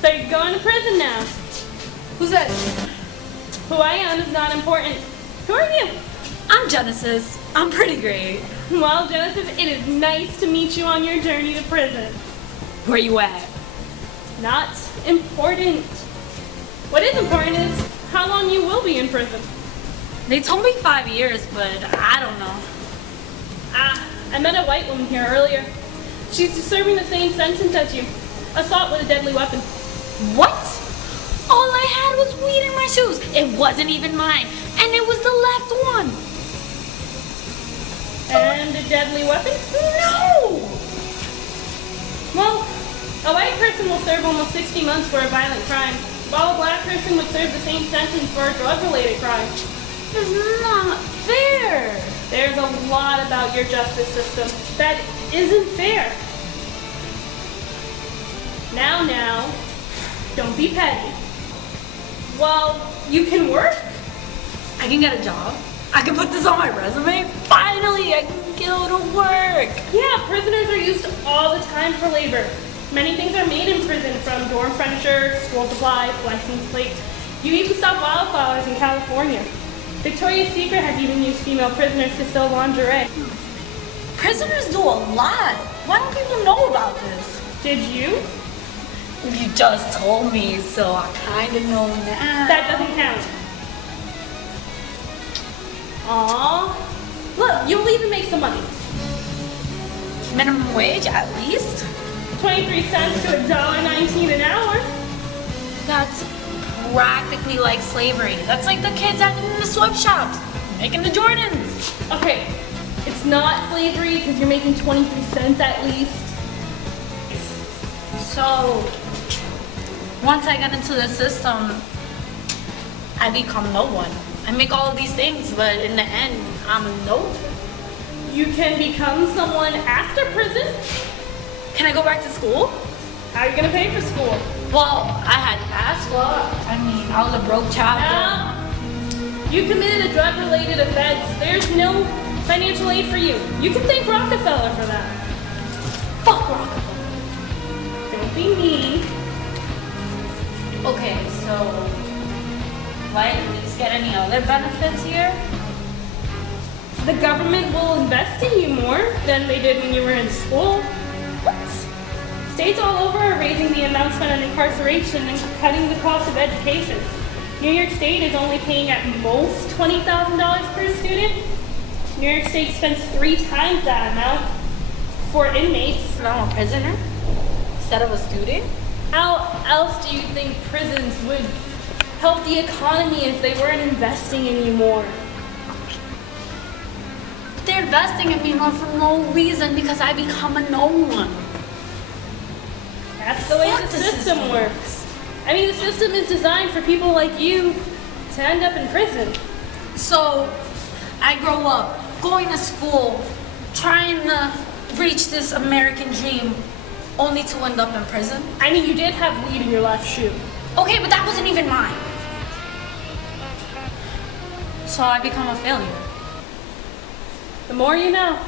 So you're going to prison now. Who's that? Who I am is not important. Who are you? I'm Genesis. I'm pretty great. Well, Genesis, it is nice to meet you on your journey to prison. Where you at? Not important. What is important is how long you will be in prison. They told me 5 years, but I don't know. I met a white woman here earlier. She's serving the same sentence as you. Assault with a deadly weapon. What? All I had was weed in my shoes. It wasn't even mine, and it was the left one. And a deadly weapon? No! Well, a white person will serve almost 60 months for a violent crime, while a black person would serve the same sentence for a drug-related crime. It's not fair. There's a lot about your justice system that isn't fair. Now, don't be petty. Well, you can work. I can get a job. I can put this on my resume. Finally, I can go to work. Yeah, prisoners are used all the time for labor. Many things are made in prison, from dorm furniture, school supplies, license plates. You even stop wildflowers in California. Victoria's Secret has even used female prisoners to sew lingerie. Prisoners do a lot. Why don't people know about this? Did you? You just told me, so I kind of know now. That doesn't count. Aww. Look, you'll even make some money. Minimum wage, at least? 23 cents to $1.19 an hour. That's practically like slavery. That's like the kids at the sweatshops making the Jordans. Okay, it's not slavery because you're making 23 cents at least. So, once I get into the system, I become no one. I make all of these things, but in the end, I'm no. You can become someone after prison. Can I go back to school? How are you gonna pay for school? Well, I had ASWA. I mean, I was a broke child. Now, you committed a drug-related offense. There's no financial aid for you. You can thank Rockefeller for that. Fuck Rockefeller. Don't be mean. Okay, so do I at least get any other benefits here? The government will invest in you more than they did when you were in school. What? States all over are raising the amount spent on incarceration and cutting the cost of education. New York State is only paying at most $20,000 per student. New York State spends 3 times that amount for inmates. I'm a prisoner instead of a student? How else do you think prisons would help the economy if they weren't investing in you more? They're investing in me for no reason because I become a no one. That's the way Fuck the the system system. works. I mean, the system is designed for people like you to end up in prison. So, I grow up going to school, trying to reach this American dream, only to end up in prison. I mean, you did have weed in your left shoe. Okay, but that wasn't even mine. So I become a failure. The more you know.